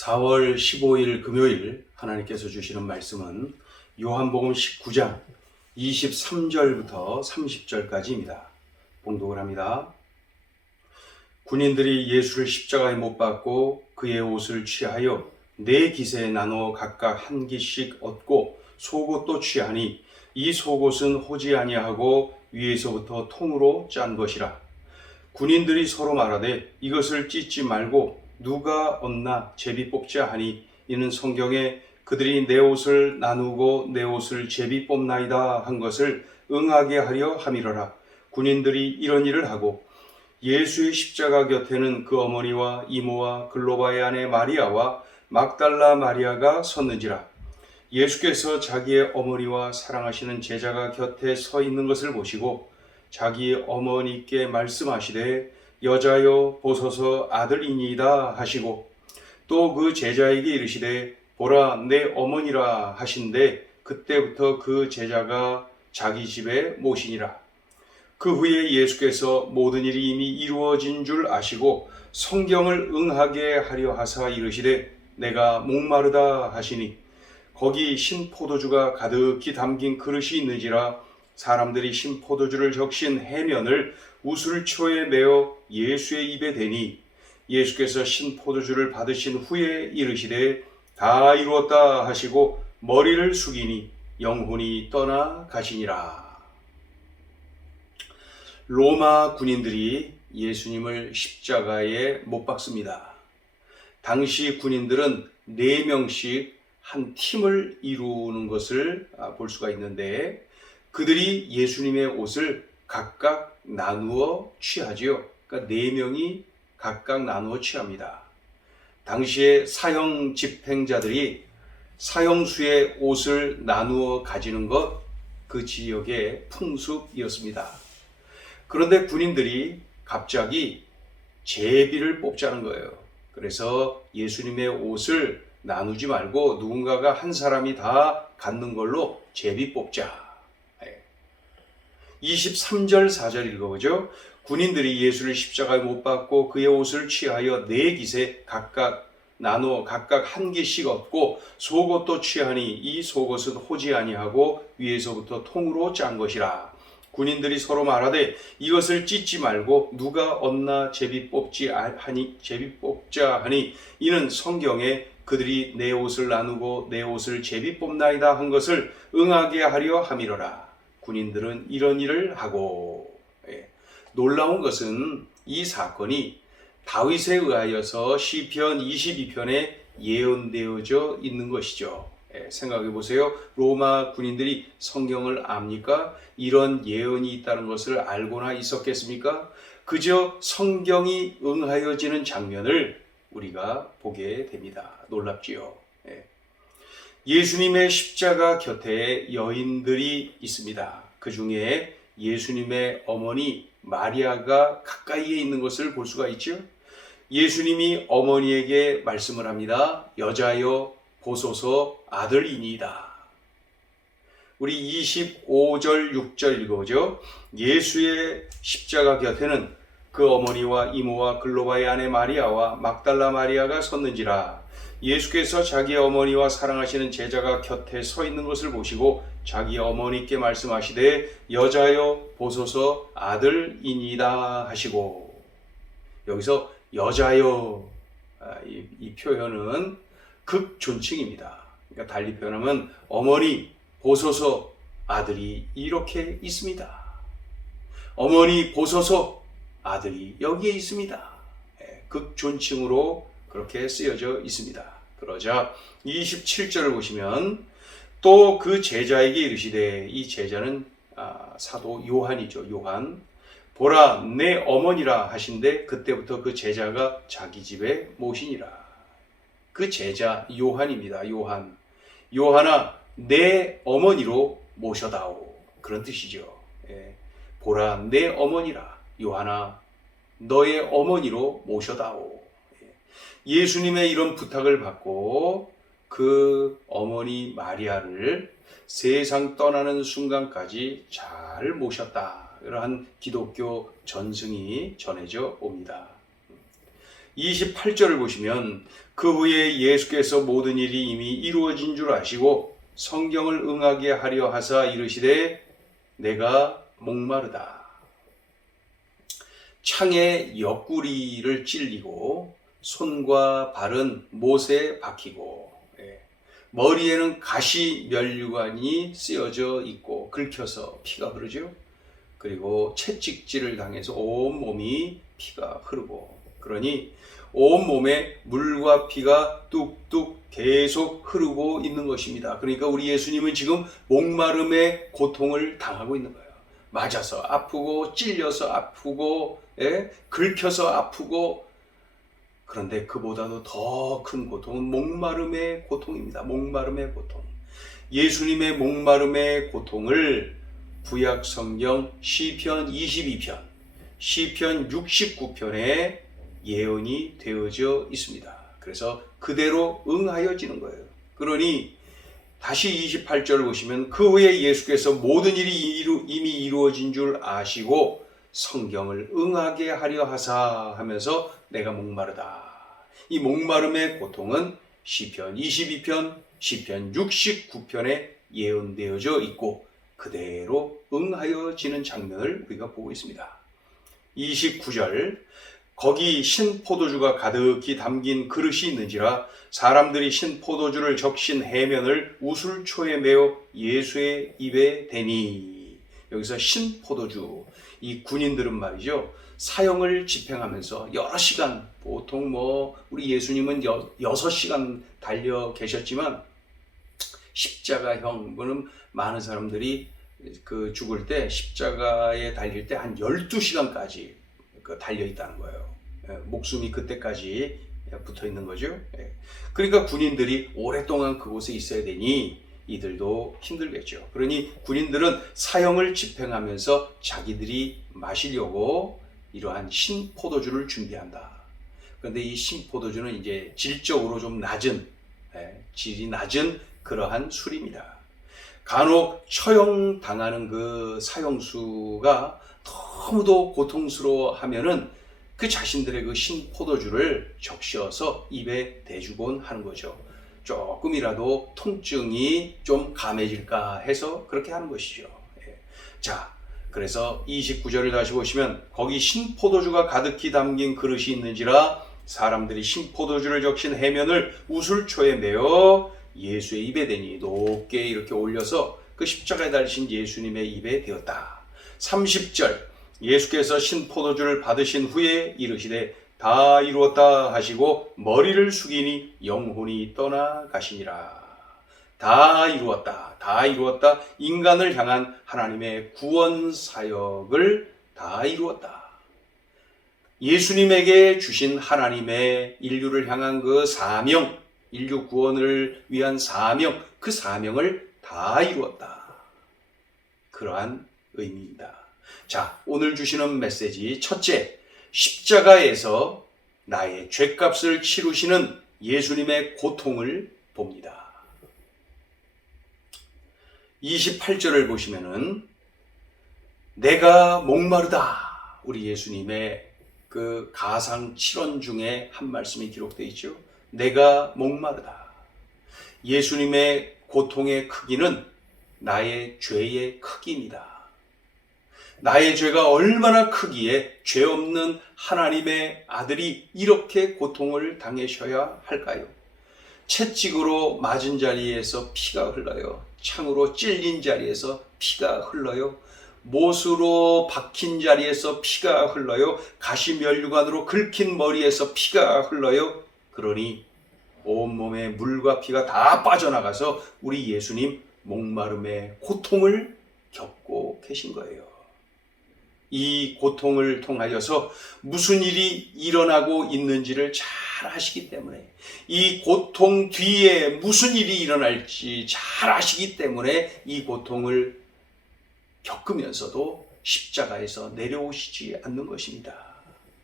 4월 15일 금요일 하나님께서 주시는 말씀은 요한복음 19장 23절부터 30절까지입니다. 봉독을 합니다. 군인들이 예수를 십자가에 못 박고 그의 옷을 취하여 네 기세에 나누어 각각 한 기씩 얻고 속옷도 취하니 이 속옷은 호지 아니하고 위에서부터 통으로 짠 것이라. 군인들이 서로 말하되 이것을 찢지 말고 누가 얻나 제비 뽑자 하니 이는 성경에 그들이 내 옷을 나누고 내 옷을 제비 뽑나이다 한 것을 응하게 하려 함이러라. 군인들이 이런 일을 하고 예수의 십자가 곁에는 그 어머니와 이모와 글로바의 아내 마리아와 막달라 마리아가 섰는지라. 예수께서 자기의 어머니와 사랑하시는 제자가 곁에 서 있는 것을 보시고 자기 어머니께 말씀하시되 여자여 보소서 아들이니이다 하시고 또 그 제자에게 이르시되 보라 내 어머니라 하신대 그때부터 그 제자가 자기 집에 모시니라. 그 후에 예수께서 모든 일이 이미 이루어진 줄 아시고 성경을 응하게 하려 하사 이르시되 내가 목마르다 하시니 거기 신 포도주가 가득히 담긴 그릇이 있는지라. 사람들이 신 포도주를 적신 해면을 우슬초에 메어 예수의 입에 대니 예수께서 신 포도주를 받으신 후에 이르시되 다 이루었다 하시고 머리를 숙이니 영혼이 떠나 가시니라. 로마 군인들이 예수님을 십자가에 못 박습니다. 당시 군인들은 4명씩 한 팀을 이루는 것을 볼 수가 있는데 그들이 예수님의 옷을 각각 나누어 취하지요. 그러니까 4명이 각각 나누어 취합니다. 당시에 사형 집행자들이 사형수의 옷을 나누어 가지는 것, 그 지역의 풍습이었습니다. 그런데 군인들이 갑자기 제비를 뽑자는 거예요. 그래서 예수님의 옷을 나누지 말고 누군가가 한 사람이 다 갖는 걸로 제비 뽑자. 23절 4절 읽어보죠. 군인들이 예수를 십자가에 못 박고 그의 옷을 취하여 4기세 각각 나누어 각각 한 개씩 얻고 속옷도 취하니 이 속옷은 호지 아니하고 위에서부터 통으로 짠 것이라. 군인들이 서로 말하되 이것을 찢지 말고 누가 얻나 제비 뽑자 하니 이는 성경에 그들이 내 옷을 나누고 내 옷을 제비 뽑나이다 한 것을 응하게 하려 함이로라. 군인들은 이런 일을 하고 놀라운 것은 이 사건이 다윗에 의하여서 시편 22편에 예언되어져 있는 것이죠. 생각해 보세요. 로마 군인들이 성경을 압니까? 이런 예언이 있다는 것을 알고나 있었겠습니까? 그저 성경이 응하여지는 장면을 우리가 보게 됩니다. 놀랍지요. 예수님의 십자가 곁에 여인들이 있습니다. 그 중에 예수님의 어머니 마리아가 가까이에 있는 것을 볼 수가 있죠. 예수님이 어머니에게 말씀을 합니다. 여자여 보소서 아들이니이다. 우리 25절 6절 읽어보죠. 예수의 십자가 곁에는 그 어머니와 이모와 글로바의 아내 마리아와 막달라 마리아가 섰는지라. 예수께서 자기 어머니와 사랑하시는 제자가 곁에 서 있는 것을 보시고 자기 어머니께 말씀하시되 여자여 보소서 아들이니이다 하시고, 여기서 여자여 이 표현은 극존칭입니다. 그러니까 달리 표현하면 어머니 보소서 아들이 이렇게 있습니다. 어머니 보소서 아들이 여기에 있습니다. 극존칭으로 그렇게 쓰여져 있습니다. 그러자 27절을 보시면 또 그 제자에게 이르시되, 이 제자는 사도 요한이죠. 요한. 보라 내 어머니라 하신데 그때부터 그 제자가 자기 집에 모시니라. 그 제자 요한입니다. 요한. 요한아 내 어머니로 모셔다오. 그런 뜻이죠. 보라 내 어머니라. 요한아 너의 어머니로 모셔다오. 예수님의 이런 부탁을 받고 그 어머니 마리아를 세상 떠나는 순간까지 잘 모셨다. 이러한 기독교 전승이 전해져 옵니다. 28절을 보시면 그 후에 예수께서 모든 일이 이미 이루어진 줄 아시고 성경을 응하게 하려 하사 이르시되 내가 목마르다. 창에 옆구리를 찔리고 손과 발은 못에 박히고 머리에는 가시 면류관이 쓰여져 있고 긁혀서 피가 흐르죠. 그리고 채찍질을 당해서 온 몸이 피가 흐르고 그러니 온 몸에 물과 피가 뚝뚝 계속 흐르고 있는 것입니다. 그러니까 우리 예수님은 지금 목마름의 고통을 당하고 있는 거예요. 맞아서 아프고 찔려서 아프고 긁혀서 아프고 그런데 그보다도 더 큰 고통은 목마름의 고통입니다. 목마름의 고통. 예수님의 목마름의 고통을 구약 성경 시편 22편, 시편 69편에 예언이 되어져 있습니다. 그래서 그대로 응하여지는 거예요. 그러니 다시 28절을 보시면 그 후에 예수께서 모든 일이 이미 이루어진 줄 아시고 성경을 응하게 하려 하사 하면서 내가 목마르다. 이 목마름의 고통은 시편 22편, 시편 69편에 예언되어져 있고 그대로 응하여지는 장면을 우리가 보고 있습니다. 29절 거기 신포도주가 가득히 담긴 그릇이 있는지라 사람들이 신포도주를 적신 해면을 우술초에 메어 예수의 입에 대니. 여기서 신포도주, 이 군인들은 말이죠, 사형을 집행하면서 여러 시간, 보통 우리 예수님은 6시간 달려 계셨지만 십자가형은 많은 사람들이 그 죽을 때 십자가에 달릴 때 한 12시간까지 달려 있다는 거예요. 목숨이 그때까지 붙어 있는 거죠. 그러니까 군인들이 오랫동안 그곳에 있어야 되니 이들도 힘들겠죠. 그러니 군인들은 사형을 집행하면서 자기들이 마시려고 이러한 신포도주를 준비한다. 그런데 이 신포도주는 이제 질적으로 좀 낮은, 질이 낮은 그러한 술입니다. 간혹 처형당하는 그 사형수가 너무도 고통스러워하면은 그 자신들의 그 신포도주를 적셔서 입에 대주곤 하는 거죠. 조금이라도 통증이 좀 감해질까 해서 그렇게 하는 것이죠. 자, 그래서 29절을 다시 보시면 거기 신포도주가 가득히 담긴 그릇이 있는지라 사람들이 신포도주를 적신 해면을 우술초에 메어 예수의 입에 대니. 높게 이렇게 올려서 그 십자가에 달리신 예수님의 입에 대었다. 30절 예수께서 신포도주를 받으신 후에 이르시되 다 이루었다 하시고 머리를 숙이니 영혼이 떠나가시니라. 다 이루었다. 다 이루었다. 인간을 향한 하나님의 구원 사역을 다 이루었다. 예수님에게 주신 하나님의 인류를 향한 그 사명, 인류 구원을 위한 사명, 그 사명을 다 이루었다. 그러한 의미입니다. 자, 오늘 주시는 메시지 첫째, 십자가에서 나의 죗값을 치르시는 예수님의 고통을 봅니다. 28절을 보시면은 내가 목마르다. 우리 예수님의 그 가상 7원 중에 한 말씀이 기록되어 있죠. 내가 목마르다. 예수님의 고통의 크기는 나의 죄의 크기입니다. 나의 죄가 얼마나 크기에 죄 없는 하나님의 아들이 이렇게 고통을 당하셔야 할까요? 채찍으로 맞은 자리에서 피가 흘러요. 창으로 찔린 자리에서 피가 흘러요. 못으로 박힌 자리에서 피가 흘러요. 가시면류관으로 긁힌 머리에서 피가 흘러요. 그러니 온몸에 물과 피가 다 빠져나가서 우리 예수님 목마름의 고통을 겪고 계신 거예요. 이 고통을 통하여서 무슨 일이 일어나고 있는지를 잘 아시기 때문에, 이 고통 뒤에 무슨 일이 일어날지 잘 아시기 때문에 이 고통을 겪으면서도 십자가에서 내려오시지 않는 것입니다.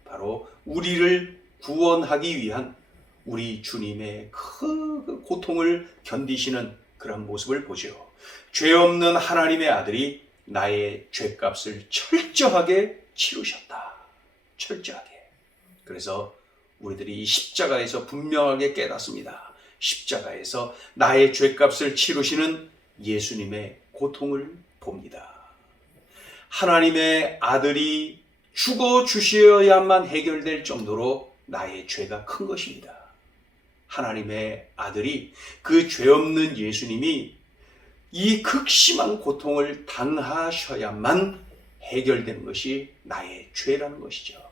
바로 우리를 구원하기 위한 우리 주님의 그 고통을 견디시는 그런 모습을 보죠. 죄 없는 하나님의 아들이 나의 죄값을 철저하게 치르셨다. 철저하게. 그래서 우리들이 이 십자가에서 분명하게 깨닫습니다. 십자가에서 나의 죄값을 치르시는 예수님의 고통을 봅니다. 하나님의 아들이 죽어 주셔야만 해결될 정도로 나의 죄가 큰 것입니다. 하나님의 아들이 그 죄 없는 예수님이 이 극심한 고통을 당하셔야만 해결되는 것이 나의 죄라는 것이죠.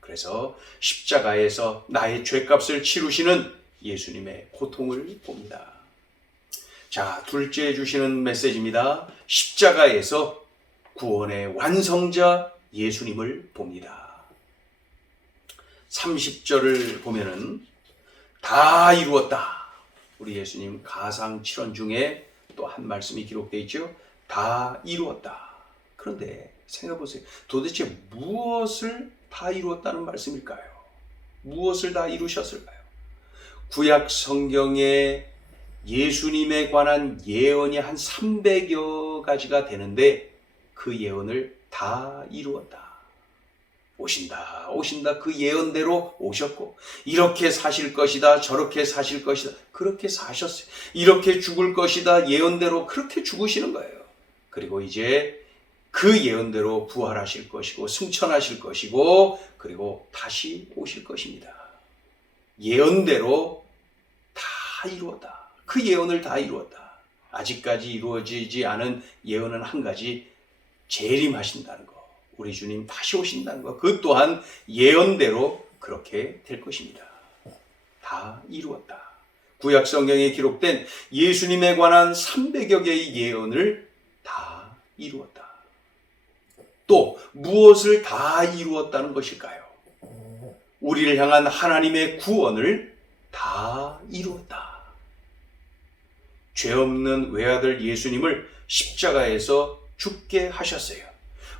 그래서 십자가에서 나의 죄값을 치르시는 예수님의 고통을 봅니다. 자, 둘째 주시는 메시지입니다. 십자가에서 구원의 완성자 예수님을 봅니다. 30절을 보면은 다 이루었다. 우리 예수님 가상 7원 중에 또 한 말씀이 기록되어 있죠. 다 이루었다. 그런데 생각해 보세요. 도대체 무엇을 다 이루었다는 말씀일까요? 무엇을 다 이루셨을까요? 구약 성경에 예수님에 관한 예언이 한 300여 가지가 되는데 그 예언을 다 이루었다. 오신다, 오신다. 그 예언대로 오셨고, 이렇게 사실 것이다, 저렇게 사실 것이다. 그렇게 사셨어요. 이렇게 죽을 것이다, 예언대로 그렇게 죽으시는 거예요. 그리고 이제 그 예언대로 부활하실 것이고, 승천하실 것이고, 그리고 다시 오실 것입니다. 예언대로 다 이루었다. 그 예언을 다 이루었다. 아직까지 이루어지지 않은 예언은 한 가지, 재림하신다는 거. 우리 주님 다시 오신다는 것, 그 또한 예언대로 그렇게 될 것입니다. 다 이루었다. 구약 성경에 기록된 예수님에 관한 300여 개의 예언을 다 이루었다. 또 무엇을 다 이루었다는 것일까요? 우리를 향한 하나님의 구원을 다 이루었다. 죄 없는 외아들 예수님을 십자가에서 죽게 하셨어요.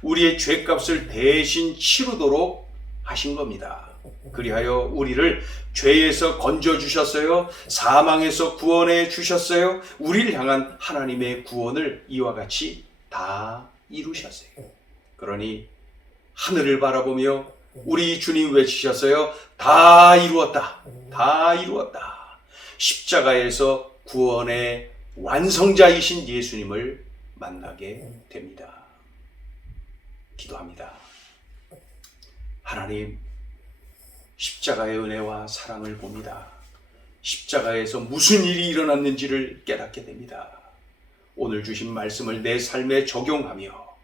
우리의 죄값을 대신 치르도록 하신 겁니다. 그리하여 우리를 죄에서 건져주셨어요. 사망에서 구원해 주셨어요. 우리를 향한 하나님의 구원을 이와 같이 다 이루셨어요. 그러니 하늘을 바라보며 우리 주님 외치셨어요. 다 이루었다. 다 이루었다. 십자가에서 구원의 완성자이신 예수님을 만나게 됩니다. 기도합니다. 하나님, 십자가의 은혜와 사랑을 봅니다. 십자가에서 무슨 일이 일어났는지를 깨닫게 됩니다. 오늘 주신 말씀을 내 삶에 적용하며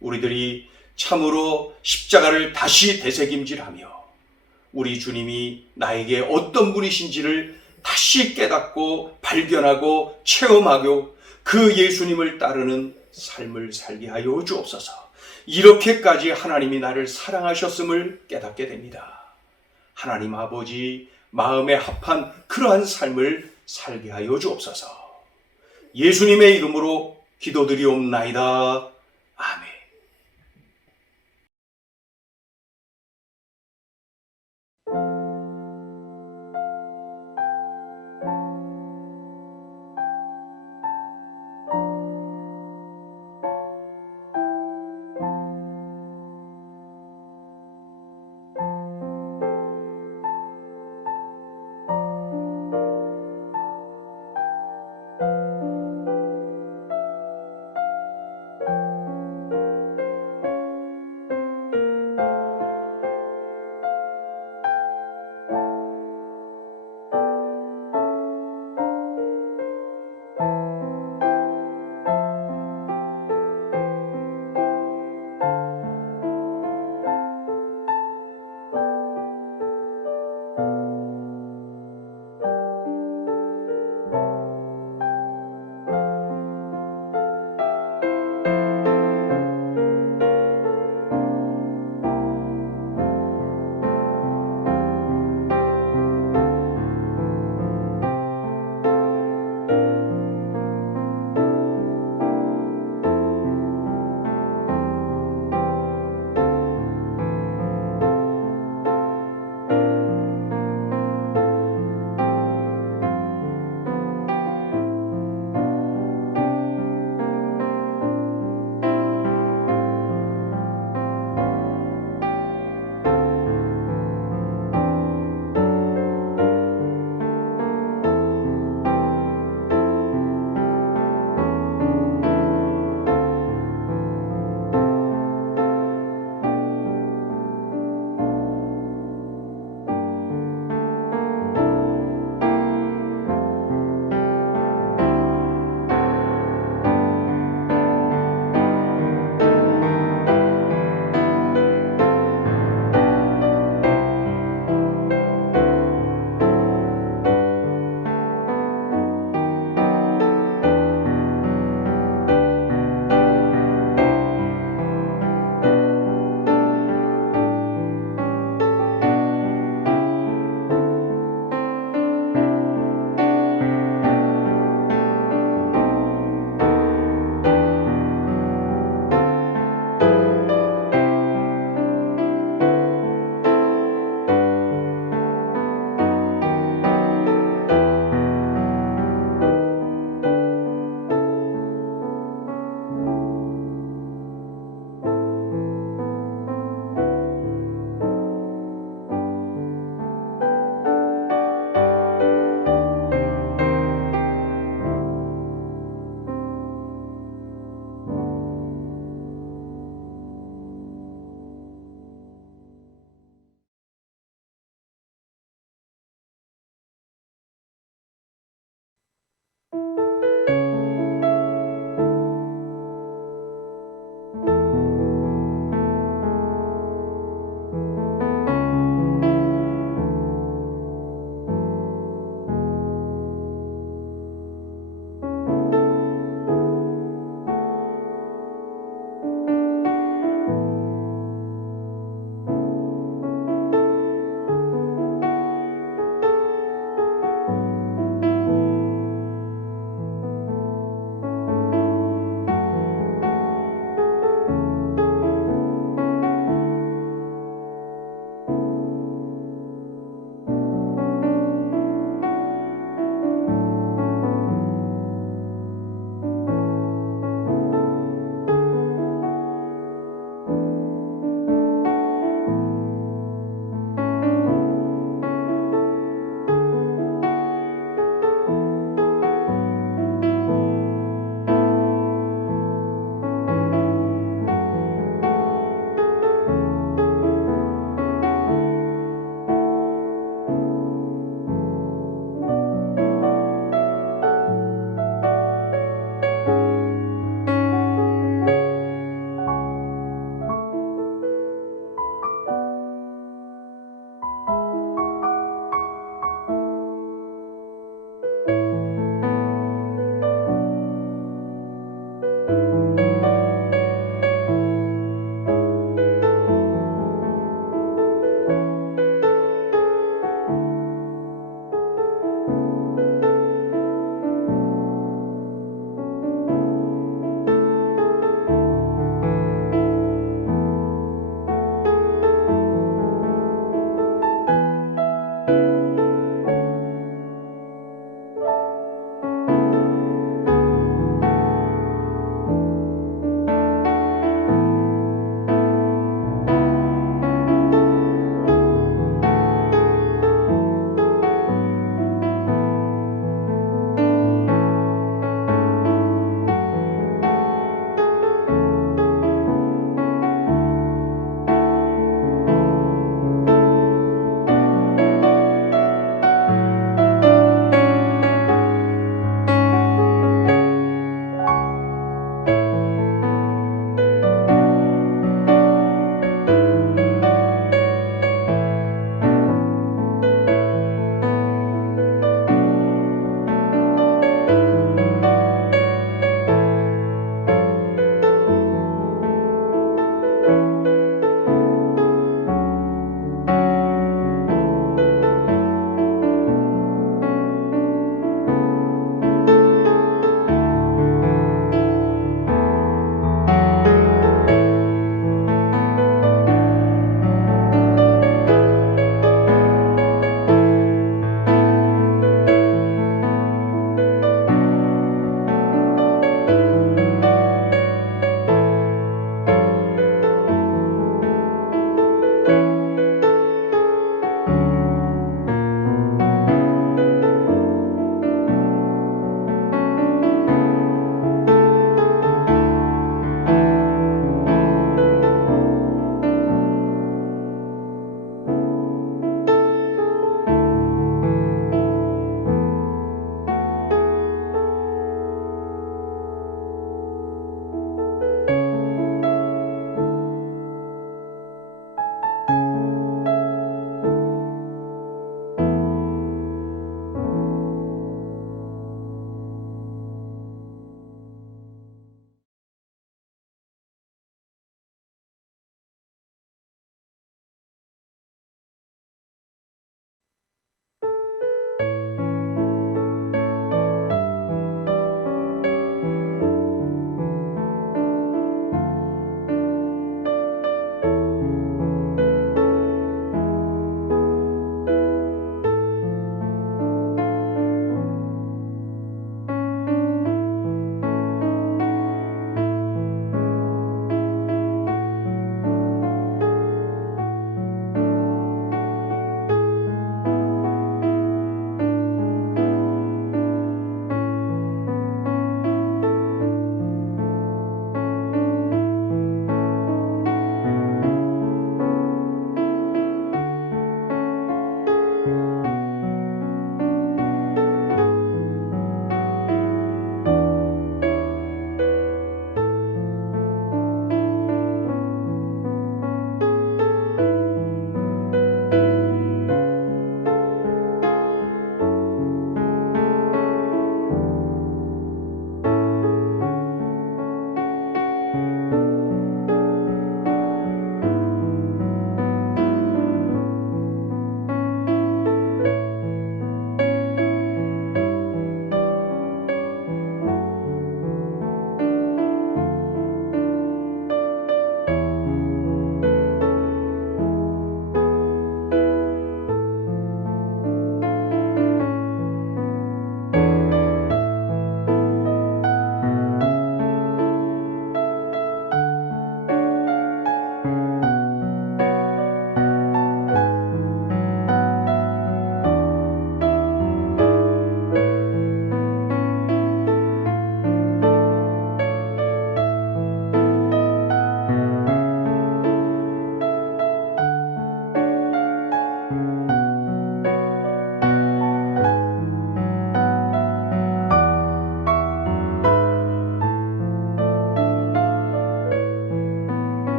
우리들이 참으로 십자가를 다시 되새김질하며 우리 주님이 나에게 어떤 분이신지를 다시 깨닫고 발견하고 체험하고 그 예수님을 따르는 삶을 살게 하여 주옵소서. 이렇게까지 하나님이 나를 사랑하셨음을 깨닫게 됩니다. 하나님 아버지, 마음에 합한 그러한 삶을 살게 하여 주옵소서. 예수님의 이름으로 기도드리옵나이다. 아멘.